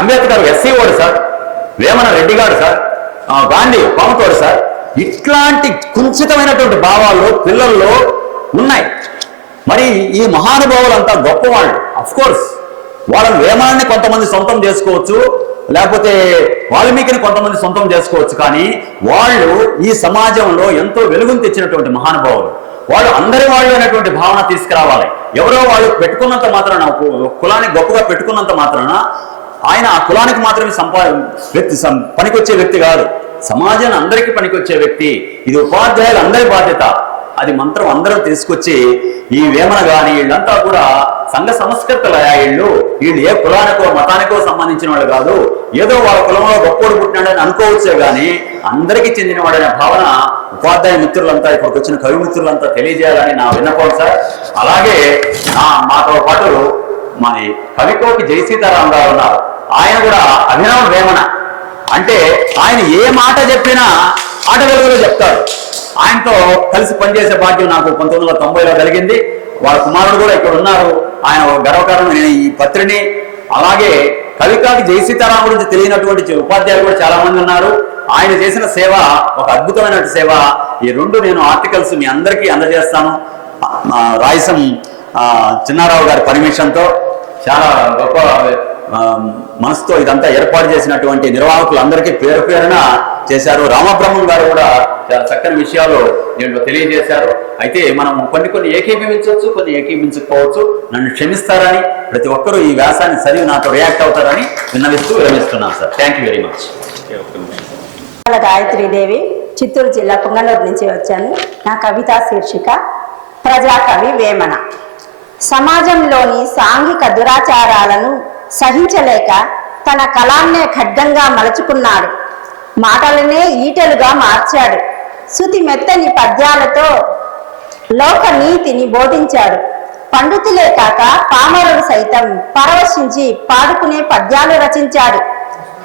అంబేద్కర్ ఎస్సీ ఓడు సార్, వేమన రెడ్డి గారు సార్, గాంధీ కోమతోడు సార్. ఇట్లాంటి కుంచితమైనటువంటి భావాలు పిల్లల్లో ఉన్నాయి. మరి ఈ మహానుభావులంతా గొప్పవాళ్ళు. అఫ్ కోర్స్ వాళ్ళని వేమనాన్ని కొంతమంది సొంతం చేసుకోవచ్చు, లేకపోతే వాల్మీకిని కొంతమంది సొంతం చేసుకోవచ్చు. కానీ వాళ్ళు ఈ సమాజంలో ఎంతో వెలుగును తెచ్చినటువంటి మహానుభావులు. వాళ్ళు అందరి వాళ్ళు అనేటువంటి భావన తీసుకురావాలి. ఎవరో వాళ్ళు పెట్టుకున్నంత మాత్రాన, కులాన్ని గొప్పగా పెట్టుకున్నంత మాత్రాన ఆయన ఆ కులానికి మాత్రమే పనికొచ్చే వ్యక్తి కాదు, సమాజాన్ని అందరికీ పనికొచ్చే వ్యక్తి. ఇది ఉపాధ్యాయులు అందరి బాధ్యత. అది మంత్రం అందరూ తీసుకొచ్చి ఈ వేమన గాని వీళ్ళంతా కూడా సంఘ సంస్కృతులు వీళ్ళు ఏ కులానికో మతానికో సంబంధించిన వాళ్ళు కాదు, ఏదో వాళ్ళ కులంలో గొప్పోడు పుట్టినాడని అనుకోవచ్చే గాని అందరికీ చెందినవాడనే భావన ఉపాధ్యాయ మిత్రులంతా, ఇక్కడికి వచ్చిన కవి మిత్రులంతా తెలియజేయాలని నా విన్నపం సార్. అలాగే మాతో పాటు మన కవికోటి జయసీతారామరావు ఉన్నారు. ఆయన కూడా అభినవ వేమన, అంటే ఆయన ఏ మాట చెప్పినా ఆట వెలుగులో చెప్తాడు. ఆయనతో కలిసి పనిచేసే భాగ్యం నాకు 1990లో కలిగింది. వాళ్ళ కుమారుడు కూడా ఇక్కడ ఉన్నారు. ఆయన గర్వకారణం. నేను ఈ పత్రిని, అలాగే కవికాకి జయసీతారాం గురించి తెలియనటువంటి ఉపాధ్యాయులు కూడా చాలా మంది ఉన్నారు. ఆయన చేసిన సేవ ఒక అద్భుతమైన సేవ. ఈ రెండు నేను ఆర్టికల్స్ మీ అందరికీ అందజేస్తాను. రాయసం చిన్నారావు గారి పర్మిషన్తో చాలా గొప్ప మనసుతో ఇదంతా ఏర్పాటు చేసినటువంటి నిర్వాహకులందరికీ పేరు పేరున చేశారు. రామబ్రహ్మం గారు కూడా చాలా చక్కని విషయాలు దీంట్లో తెలియజేశారు. అయితే మనం కొన్ని ఏకీభవించవచ్చు, కొన్ని ఏకీభవించకపోవచ్చు. నన్ను క్షమిస్తారని, ప్రతి ఒక్కరూ ఈ వ్యాసాన్ని చదివి నాతో రియాక్ట్ అవుతారని విన్నవిస్తూ విరమిస్తున్నాను sir. Thank you very much. Gayatridevi, Chittoor జిల్లా పుంగనూరు నుంచి వచ్చాను. నా కవితా శీర్షిక ప్రజాకవి వేమన. సమాజంలోని సాంఘిక దురాచారాలను సహించలేక తన కళాన్నే ఖడ్గంగా మలుచుకున్నాడు. మాటలనే ఈటలుగా మార్చాడు. శృతి మెత్తని పద్యాలతో లోక నీతిని బోధించాడు. పండితులే కాక పామరులు సైతం పరవశించి పాడుకునే పద్యాలు రచించాడు.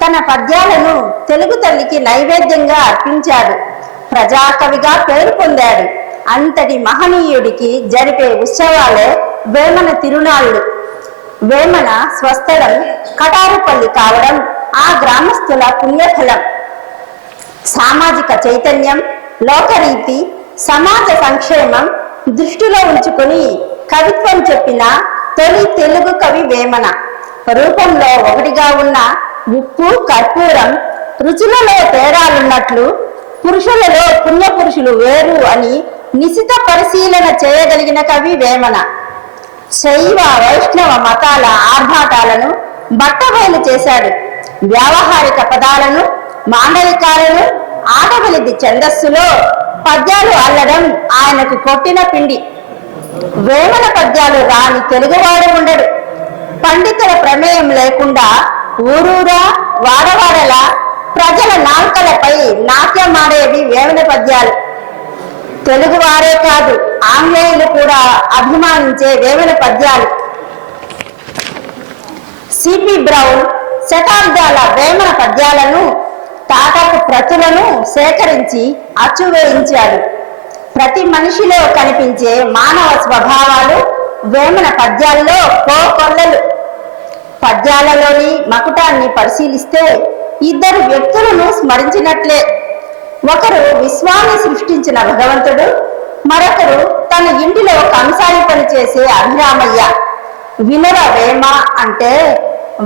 తన పద్యాలను తెలుగు తల్లికి నైవేద్యంగా అర్పించాడు. ప్రజాకవిగా పేరు పొందాడు. అంతటి మహనీయుడికి జరిపే ఉత్సవాలే వేమన తిరునాళ్ళు. వేమన స్వస్థలం కటారుపల్లి కావడం ఆ గ్రామస్తుల పుణ్యఫలం. సామాజిక చైతన్యం, లోకరీతి, సమాజ సంక్షేమం దృష్టిలో ఉంచుకుని కవిత్వం చెప్పిన తొలి తెలుగు కవి వేమన. రూపంలో ఒకటిగా ఉన్న ఉప్పు, కర్పూరం రుచులలో తేడాలున్నట్లు పురుషులలో పుణ్యపురుషులు వేరు అని నిశిత పరిశీలన చేయగలిగిన కవి వేమన. శైవ వైష్ణవ మతాల ఆర్భాటాలను బట్టబయలు చేశాడు. వ్యావహారిక పదాలను, మాండలికాలను ఆటవెలిది ఛందస్సులో పద్యాలు అల్లడం ఆయనకు కొట్టిన పిండి. వేమన పద్యాలు రాని తెలుగువాడు ఉండడు. పండితుల ప్రమేయం లేకుండా ఊరూరా వాడవాడలా ప్రజల నాల్కలపై నాట్యమాడేవి వేమన పద్యాలు. తెలుగువారే కాదు, ఆంగ్లేయులు కూడా అభిమానించే వేమన పద్యాలు. సిపి బ్రౌన్ శతాబ్దాల వేమన పద్యాలను తాటాకు ప్రతులను సేకరించి అచ్చువేయించాడు. ప్రతి మనిషిలో కనిపించే మానవ స్వభావాలు వేమన పద్యాల్లో కోకొల్లలు. పద్యాలలోని మకుటాన్ని పరిశీలిస్తే ఇద్దరు వ్యక్తులను స్మరించినట్లే. ఒకరు విశ్వాన్ని సృష్టించిన భగవంతుడు, మరొకరు తన ఇంటిలో కంసాలి పని చేసే అభిరామయ్య. వినుర వేమ అంటే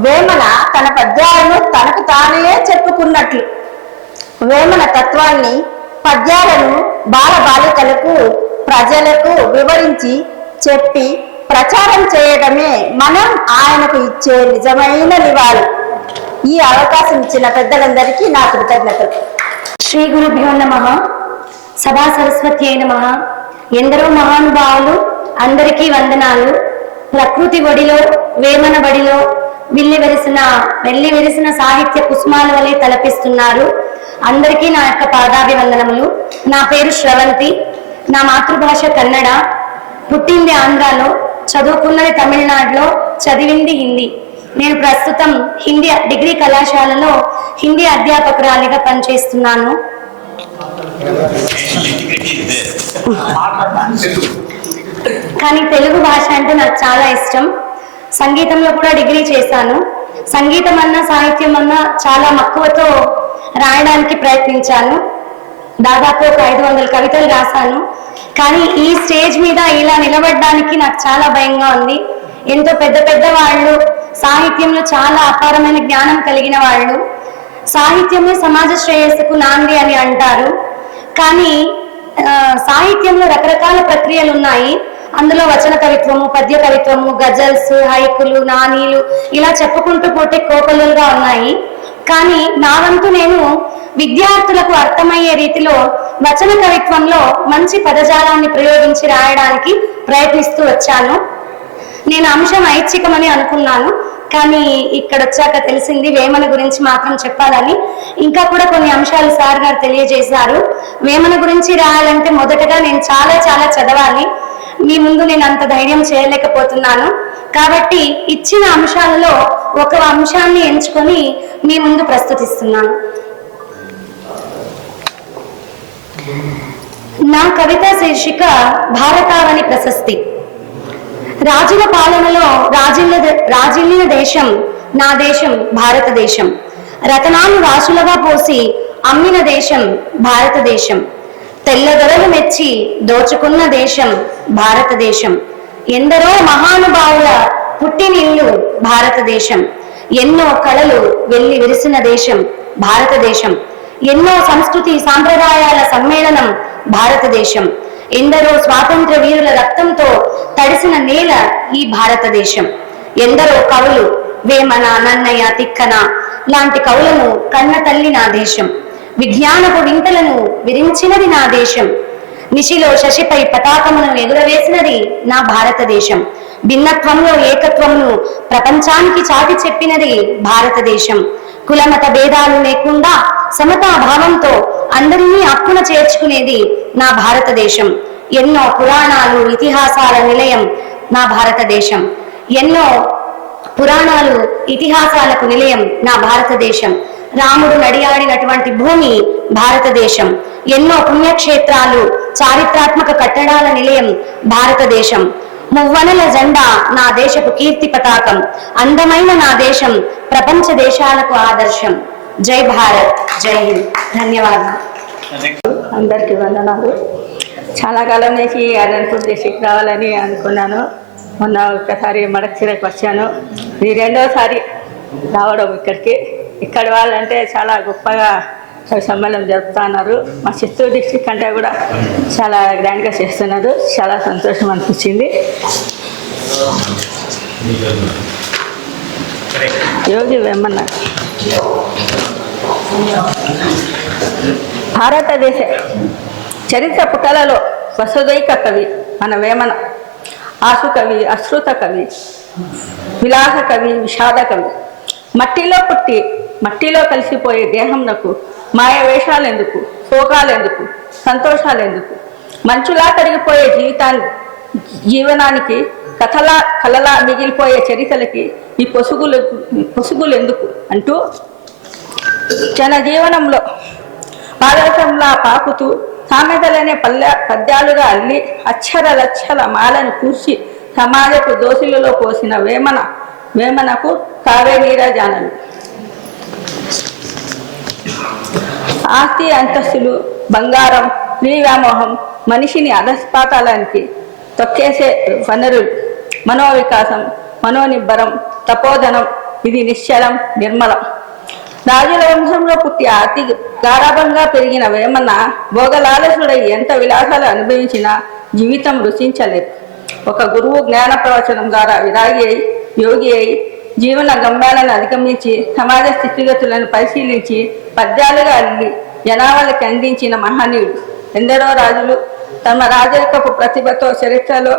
వేమన తన పద్యాలను తనకు తానే చెప్పుకున్నట్లు. వేమన తత్వాన్ని, పద్యాలను బాలబాలికలకు, ప్రజలకు వివరించి చెప్పి ప్రచారం చేయడమే మనం ఆయనకు ఇచ్చే నిజమైన నివాళి. ఈ అవకాశం ఇచ్చిన పెద్దలందరికీ నా కృతజ్ఞతలు. శ్రీ గురుభ్యో నమః. సభా సరస్వతి అయిన నమః. ఎందరో మహానుభావులు, అందరికీ వందనాలు. ప్రకృతి ఒడిలో, వేమన బడిలో వెల్లి విరిసిన సాహిత్య కుసుమాల వలె తలపిస్తున్నారు. అందరికీ నా యొక్క పాదాభివందనములు. నా పేరు శ్రవంతి. నా మాతృభాష కన్నడ. పుట్టింది ఆంధ్రాలో, చదువుకున్నది తమిళనాడులో, చదివింది హిందీ. నేను ప్రస్తుతం హిందీ డిగ్రీ కళాశాలలో హిందీ అధ్యాపకురాలిగా పనిచేస్తున్నాను. కానీ తెలుగు భాష అంటే నాకు చాలా ఇష్టం. సంగీతంలో కూడా డిగ్రీ చేశాను. సంగీతం అన్నా సాహిత్యం అన్నా చాలా మక్కువతో రాయడానికి ప్రయత్నించాను. దాదాపు ఒక 500 కవితలు రాశాను. కానీ ఈ స్టేజ్ మీద ఇలా నిలబడడానికి నాకు చాలా భయంగా ఉంది. ఎంతో పెద్ద పెద్ద వాళ్ళు, సాహిత్యంలో చాలా అపారమైన జ్ఞానం కలిగిన వాళ్ళు, సాహిత్యమే సమాజ శ్రేయస్సుకు నాంది అని అంటారు. కానీ సాహిత్యంలో రకరకాల ప్రక్రియలు ఉన్నాయి. అందులో వచన కవిత్వము, పద్య కవిత్వము, గజల్స్, హైకులు, నానీలు ఇలా చెప్పుకుంటూ పోతే కోకొల్లలుగా ఉన్నాయి. కానీ నా వంతు నేను విద్యార్థులకు అర్థమయ్యే రీతిలో వచన కవిత్వంలో మంచి పదజాలాన్ని ప్రయోగించి రాయడానికి ప్రయత్నిస్తూ వచ్చాను. నేను అంశం ఐచ్ఛికమని అనుకున్నాను, కానీ ఇక్కడ వచ్చాక తెలిసింది వేమన గురించి మాత్రం చెప్పాలని. ఇంకా కూడా కొన్ని అంశాలు సార్ గారు తెలియజేశారు. వేమన గురించి రాయాలంటే మొదటగా నేను చాలా చాలా చదవాలి. మీ ముందు నేను అంత ధైర్యం చేయలేకపోతున్నాను. కాబట్టి ఇచ్చిన అంశాలలో ఒక అంశాన్ని ఎంచుకొని మీ ముందు ప్రస్తుతిస్తున్నాను. నా కవిత శీర్షిక భారతావని ప్రశస్తి. రాజుల పాలనలో రాజిల్లిన దేశం నా దేశం భారతదేశం. రతనాలు రాశులుగా పోసి అమ్మిన దేశం భారతదేశం. తెల్లదొరలు మెచ్చి దోచుకున్న దేశం భారతదేశం. ఎందరో మహానుభావుల పుట్టినిల్లు భారతదేశం. ఎన్నో కళలు వెళ్లి విరిసిన దేశం భారతదేశం. ఎన్నో సంస్కృతి సాంప్రదాయాల సమ్మేళనం భారతదేశం. ఎందరో స్వాతంత్ర వీరుల రక్తంతో తడిసిన నేల ఈ భారతదేశం. ఎందరో కవులు వేమన, నన్నయ్య, తిక్కన లాంటి కవులను కన్న తల్లి నా దేశం. విజ్ఞానపు వింతలను విరించినది నా దేశం. నిశిలో శశిపై పతాకమును ఎగురవేసినది నా భారతదేశం. భిన్నత్వంలో ఏకత్వమును ప్రపంచానికి చాటి చెప్పినది భారతదేశం. కులమత భేదాలు లేకుండా సమతా భావంతో అందరినీ హక్కున చేర్చుకునేది నా భారతదేశం. ఎన్నో పురాణాలు ఇతిహాసాల నిలయం నా భారతదేశం. ఎన్నో పురాణాలు ఇతిహాసాలకు నిలయం నా భారతదేశం. రాముడు నడియాడినటువంటి భూమి భారతదేశం. ఎన్నో పుణ్యక్షేత్రాలు చారిత్రాత్మక కట్టడాల నిలయం భారతదేశం. మువ్వనల జెండా నా దేశపు కీర్తి పతాకం. అందమైన నా దేశం ప్రపంచ దేశాలకు ఆదర్శం. జై భారత్, జై హింద్. ధన్యవాదాలు. అందరికీ వందనాలు. చాలా కాలం నుంచి అనంతపూర్ డిస్ట్రిక్ట్ రావాలని అనుకున్నాను. మొన్న ఒకసారి మడకశిరకు వచ్చాను. ఇది రెండోసారి రావడం ఇక్కడికి. ఇక్కడ వాళ్ళంటే చాలా గొప్పగా సమ్మేళనం జరుపుతున్నారు. మా చిత్తూరు డిస్ట్రిక్ట్ కంటే కూడా చాలా గ్రాండ్గా చేస్తున్నారు. చాలా సంతోషం అనిపించింది. యోగి వేమన భారతదేశ చరిత్ర పుటలలో వసుదైక కవి మన వేమన. ఆసు కవి, అశ్రుత కవి, విలాస కవి, విషాద కవి. మట్టిలో పుట్టి మట్టిలో కలిసిపోయే దేహంనకు మాయ వేషాలెందుకు, శోకాలెందుకు, సంతోషాలెందుకు, మంచులా కరిగిపోయే జీవనానికి కలలా మిగిలిపోయే చరిత్రలకి ఈ పొసుగులు ఎందుకు అంటూ జనజీవనంలో పాదరసంలా పాకుతూ సామెతలనే పద్యాలుగా అల్లి అక్షర లక్షల మాలను కూర్చి సమాజపు దోషులలో పోసిన వేమనకు కావే నీరాజానలు. ఆస్తి అంతస్తులు, బంగారం, స్త్రీ వ్యామోహం మనిషిని అధస్పాతాలానికి తొక్కేసే వనరులు. మనోవికాసం, మనోనిబ్బరం, తపోధనం ఇది నిశ్చలం, నిర్మలం. రాజుల వంశంలో పుట్టి అతి గారాభంగా పెరిగిన వేమన భోగలాలసుడై ఎంత విలాసాలు అనుభవించినా జీవితం రుచించలేదు. ఒక గురువు జ్ఞాన ప్రవచనం ద్వారా విరాగి అయి, యోగి అయి, జీవన గమ్యాలను అధిగమించి సమాజ స్థితిగతులను పరిశీలించి పద్యాలుగా అల్లి జనాభాలకు అందించిన మహనీయుడు. ఎందరో రాజులు తమ రాజరికపు ప్రతిభతో చరిత్రలో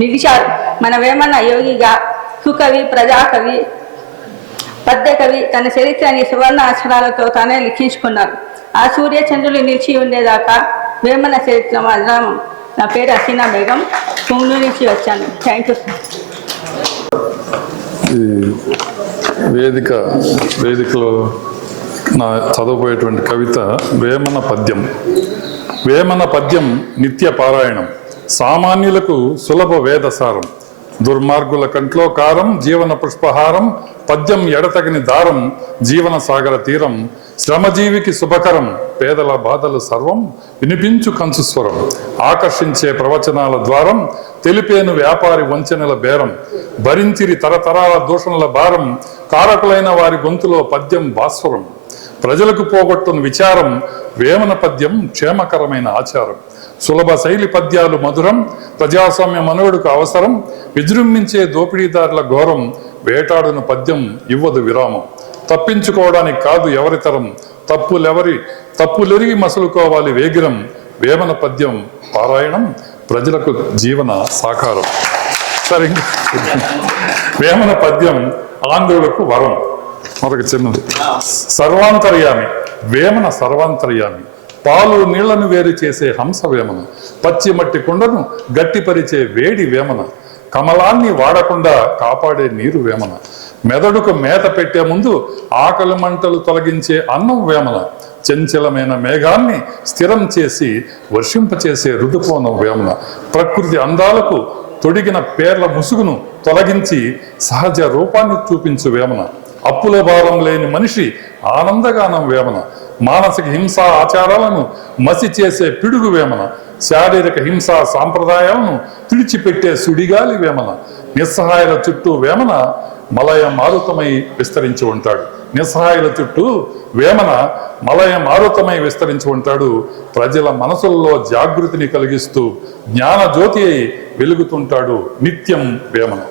నిలిచారు. మన వేమన యోగిగా సుకవి, ప్రజాకవి, పద్యకవి తన చరిత్రని సువర్ణ అక్షరాలతో తానే లిఖించుకున్నారు. ఆ సూర్యచంద్రులు నిలిచి ఉండేదాకా వేమన చరిత్ర అజరామం. నా పేరు హసీనా బేగం, పుంగనూరు నుంచి వచ్చాను. Thank you. ఈ వేదికలో నా చదవబోయేటువంటి కవిత వేమన పద్యం. వేమన పద్యం నిత్య పారాయణం, సామాన్యులకు సులభ వేదసారం, దుర్మార్గుల కంట్లో కారం, జీవన పుష్పహారం, పద్యం ఎడతగిని దారం, జీవన సాగర తీరం, శ్రమజీవికి శుభకరం, పేదల బాధలు సర్వం, వినిపించు కంచుస్వరం, ఆకర్షించే ప్రవచనాల ద్వారం, తెలిపేను వ్యాపారి వంచనల బేరం, భరించిరి తరతరాల దూషణల భారం, కారకులైన వారి గొంతులో పద్యం భాస్వరం, ప్రజలకు పోగొట్టును విచారం, వేమన పద్యం క్షేమకరమైన ఆచారం, సులభ శైలి పద్యాలు మధురం, ప్రజాస్వామ్య మనోడుకు అవసరం, విజృంభించే దోపిడీదారుల ఘోరం, వేటాడును పద్యం ఇవ్వదు విరామం, తప్పించుకోవడానికి కాదు ఎవరితరం, తప్పులెరిగి మసులుకోవాలి వేగిరం, వేమన పద్యం పారాయణం ప్రజలకు జీవన సాకారం. సరే వేమన పద్యం ఆంధ్రులకు వరం. మరొక చిన్నది. సర్వాంతర్యామి వేమన సర్వాంతర్యామి, పాలు నీళ్లను వేరు చేసే హంస వేమన, పచ్చి మట్టి కుండను గట్టిపరిచే వేడి వేమన, కమలాన్ని వాడకుండా కాపాడే నీరు వేమన, మెదడుకు మేత పెట్టే ముందు ఆకలి మంటలు తొలగించే అన్నం వేమన, చంచలమైన మేఘాన్ని స్థిరం చేసి వర్షింపచేసే ఋతుపవనం వేమన, ప్రకృతి అందాలకు తొడిగిన పేర్ల ముసుగును తొలగించి సహజ రూపాన్ని చూపించు వేమన, అప్పుల భారం లేని మనిషి ఆనందగానం వేమన, మానసిక హింసా ఆచారాలను మసి చేసే పిడుగు వేమన, శారీరక హింసా సాంప్రదాయాలను తుడిచిపెట్టే సుడిగాలి వేమన, నిస్సహాయుల చుట్టూ వేమన మలయ మారుతమై విస్తరించి ఉంటాడు. నిస్సహాయుల చుట్టూ వేమన మలయ మారుతమై విస్తరించి ఉంటాడు. ప్రజల మనసుల్లో జాగృతిని కలిగిస్తూ జ్ఞాన జ్యోతి అయి వెలుగుతుంటాడు నిత్యం వేమన.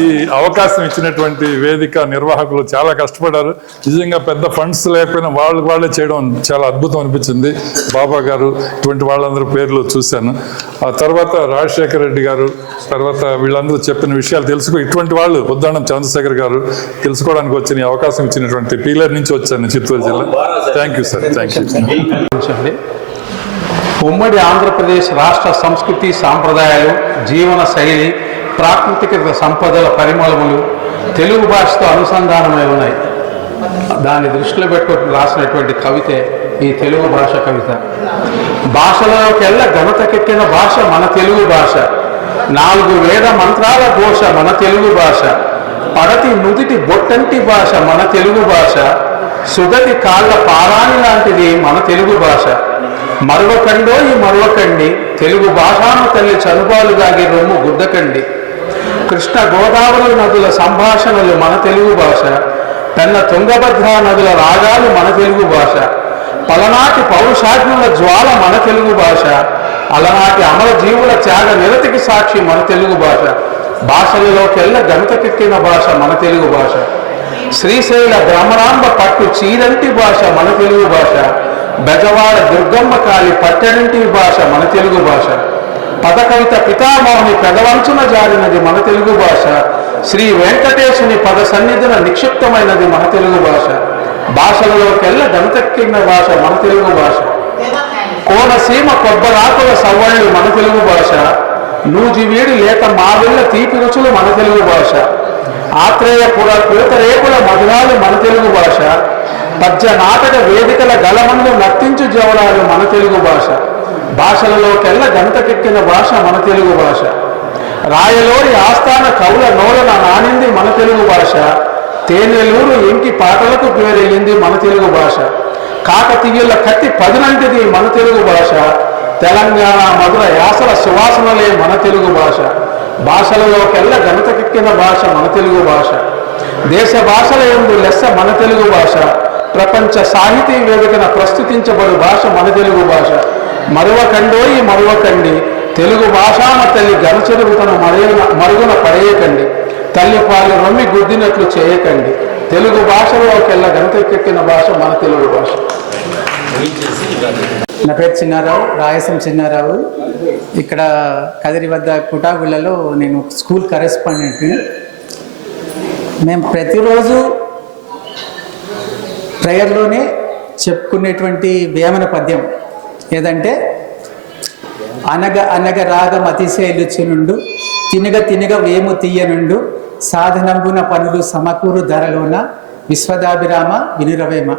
ఈ అవకాశం ఇచ్చినటువంటి వేదిక నిర్వాహకులు చాలా కష్టపడ్డారు. నిజంగా పెద్ద ఫండ్స్ లేకపోయినా వాళ్ళే చేయడం చాలా అద్భుతం అనిపించింది. బాబా గారు ఇటువంటి వాళ్ళందరూ పేర్లు చూశాను. ఆ తర్వాత రాజశేఖర రెడ్డి గారు, తర్వాత వీళ్ళందరూ చెప్పిన విషయాలు ఇటువంటి వాళ్ళు ఉద్దానం చంద్రశేఖర్ గారు తెలుసుకోవడానికి వచ్చిన అవకాశం ఇచ్చినటువంటి పీలర్ నుంచి వచ్చాను, చిత్తూరు జిల్లా. Thank you sir. Thank you. ఉమ్మడి ఆంధ్రప్రదేశ్ రాష్ట్ర సంస్కృతి సాంప్రదాయాలు, జీవన శైలి, ప్రాకృతిక సంపదల పరిమళములు తెలుగు భాషతో అనుసంధానమై ఉన్నాయి. దాన్ని దృష్టిలో పెట్టుకుని రాసినటువంటి కవితే ఈ తెలుగు భాష కవిత. భాషలలోకెల్లా ఘనతకెక్కిన భాష మన తెలుగు భాష, 4 వేద మంత్రాల ఘోష మన తెలుగు భాష, పడతి నుదిటి బొట్టంటి భాష మన తెలుగు భాష, సుగతి కాళ్ళ పారాణి లాంటిది మన తెలుగు భాష. మరవకండో ఈ మరవకండి, తెలుగు భాషాను తల్లి చనుబాలుగాగి రొమ్ము గుద్దకండి. కృష్ణ గోదావరి నదుల సంభాషణలు మన తెలుగు భాష, పెన్న తుంగభద్ర నదుల రాగాలు మన తెలుగు భాష, పలనాటి పౌరుషాజ్ఞుల జ్వాల మన తెలుగు భాష, అలనాటి అమర జీవుల త్యాగ నిరతికి సాక్షి మన తెలుగు భాష. భాషలలోకెల్లా గణతకెక్కిన భాష మన తెలుగు భాష. శ్రీశైల బ్రహ్మరాంబ పట్టు చీరంటి భాష మన తెలుగు భాష, బెజవాడ దుర్గమ్మ కాళి పట్టెడంటి భాష మన తెలుగు భాష. పదకవిత పితామహుని పెదవంచున జారినది మన తెలుగు భాష, శ్రీ వెంకటేశుని పద సన్నిధిన నిక్షిప్తమైనది మన తెలుగు భాష. భాషలలోకెల్లా గణతెక్కిన భాష మన తెలుగు భాష. కోనసీమ కొబ్బరాకుల సవ్వళ్ళు మన తెలుగు భాష, నూజివీడి లేత మావిళ్ళ తీపి రుచులు మన తెలుగు భాష, ఆత్రేయపుర పూతరేకుల మధురాలు మన తెలుగు భాష, పద్య నాటక వేదికల గలమందు నర్తించు జవరాలు మన తెలుగు భాష. భాషలలోకెల్లా గంటకెక్కిన భాష మన తెలుగు భాష. రాయలోరి ఆస్థాన కవుల నోలన నానింది మన తెలుగు భాష, తేనెలూరు ఇంటి పాటలకు పేరెళ్ళింది మన తెలుగు భాష. కాకతీయుల కత్తి పదినంటిది మన తెలుగు భాష, తెలంగాణ మధుర యాసల సువాసనలే మన తెలుగు భాష. భాషలలోకెల్లా గణతకెక్కిన భాష మన తెలుగు భాష. దేశ భాషల యందు లెస్స మన తెలుగు భాష, ప్రపంచ సాహితీ వేదికన ప్రస్తుతించబడు భాష మన తెలుగు భాష. మరువకండోయి మరువకండి, తెలుగు భాషాన తల్లి గణచెరుగుతను మరుగున పడేయకండి, తల్లి పాలు రమ్మి గుద్దినట్లు చేయకండి. తెలుగు భాషలోకెల్లా గణతకెక్కిన భాష మన తెలుగు భాష. నా పేరు చిన్నారావు, రాయసం చిన్నారావు. ఇక్కడ కదిరి వద్ద కుటాగుళ్ళలో నేను స్కూల్ కరెస్పాండెంట్ని. మేము ప్రతిరోజు ప్రేయర్లోనే చెప్పుకునేటువంటి వేమన పద్యం ఏదంటే, అనగ అనగ రాగం అతిశయలుచునుండు, తినగ తినగ వేము తీయనుండు, సాధనంబున పనులు సమకూరు ధరలోన, విశ్వదాభిరామ వినురవేమ.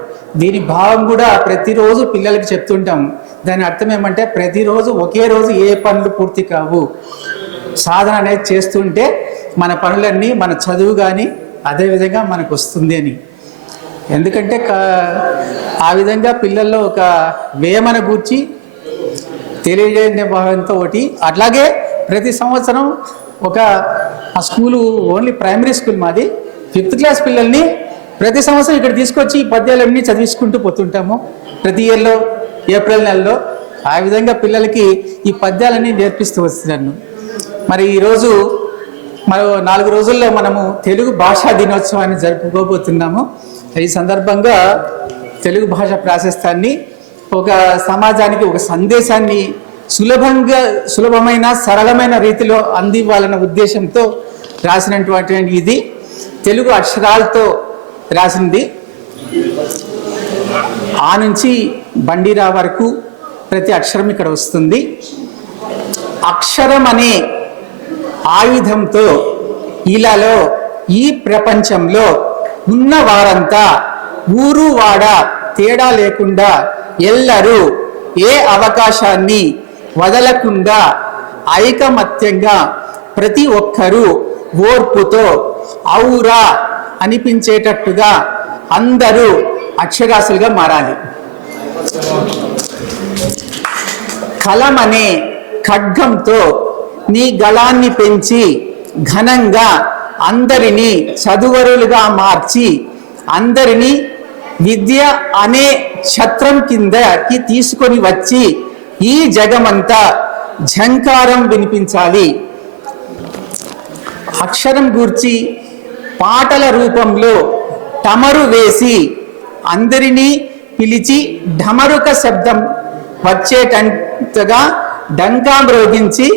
దీని భావం కూడా ప్రతిరోజు పిల్లలకి చెప్తుంటాం. దాని అర్థం ఏమంటే, ప్రతిరోజు ఒకే రోజు ఏ పనులు పూర్తి కావు, సాధన అనేది చేస్తుంటే మన పనులన్నీ, మన చదువు కానీ అదేవిధంగా మనకు వస్తుంది అని. ఎందుకంటే ఆ విధంగా పిల్లల్లో ఒక వేమన గూర్చి తెలియజేసే భావంతో ఒకటి. అట్లాగే ప్రతి సంవత్సరం ఆ స్కూలు ఓన్లీ ప్రైమరీ స్కూల్ మాది, 5th క్లాస్ పిల్లల్ని ప్రతి సంవత్సరం ఇక్కడ తీసుకొచ్చి ఈ పద్యాలన్నీ చదివించుకుంటూ పోతుంటాము ప్రతి ఇయర్లో ఏప్రిల్ నెలలో. ఆ విధంగా పిల్లలకి ఈ పద్యాలన్నీ నేర్పిస్తూ వస్తున్నాను. మరి ఈరోజు మరో 4 రోజుల్లో మనము తెలుగు భాషా దినోత్సవాన్ని జరుపుకోబోతున్నాము. ఈ సందర్భంగా తెలుగు భాష ప్రాశస్త్యాన్ని, ఒక సమాజానికి ఒక సందేశాన్ని సులభమైన సరళమైన రీతిలో అందివ్వాలన్న ఉద్దేశంతో రాసినటువంటి ఇది తెలుగు అక్షరాలతో రాసింది. ఆ నుంచి బండిరా వరకు ప్రతి అక్షరం ఇక్కడ వస్తుంది. అక్షరం అనే ఆయుధంతో ఇలాలో ఈ ప్రపంచంలో ఉన్న వారంతా ఊరు వాడ తేడా లేకుండా ఎల్లరూ ఏ అవకాశాన్ని వదలకుండా ఐకమత్యంగా ప్రతి ఒక్కరూ ఓర్పుతో ఔరా అనిపించేటట్టుగా అందరూ అక్షరాస్యులుగా మారాలి. కలం అనే ఖడ్గంతో నీ గళాన్ని పెంచి ఘనంగా అందరినీ చదువరులుగా మార్చి అందరినీ విద్య అనే ఛత్రం కిందకి తీసుకొని వచ్చి ఈ జగమంతా ఝంకారం వినిపించాలి. అక్షరం గూర్చి పాటల రూపంలో టమరు వేసి అందరినీ పిలిచి ఢమరుక శబ్దం వచ్చేటంతగా డంకా మ్రోగించి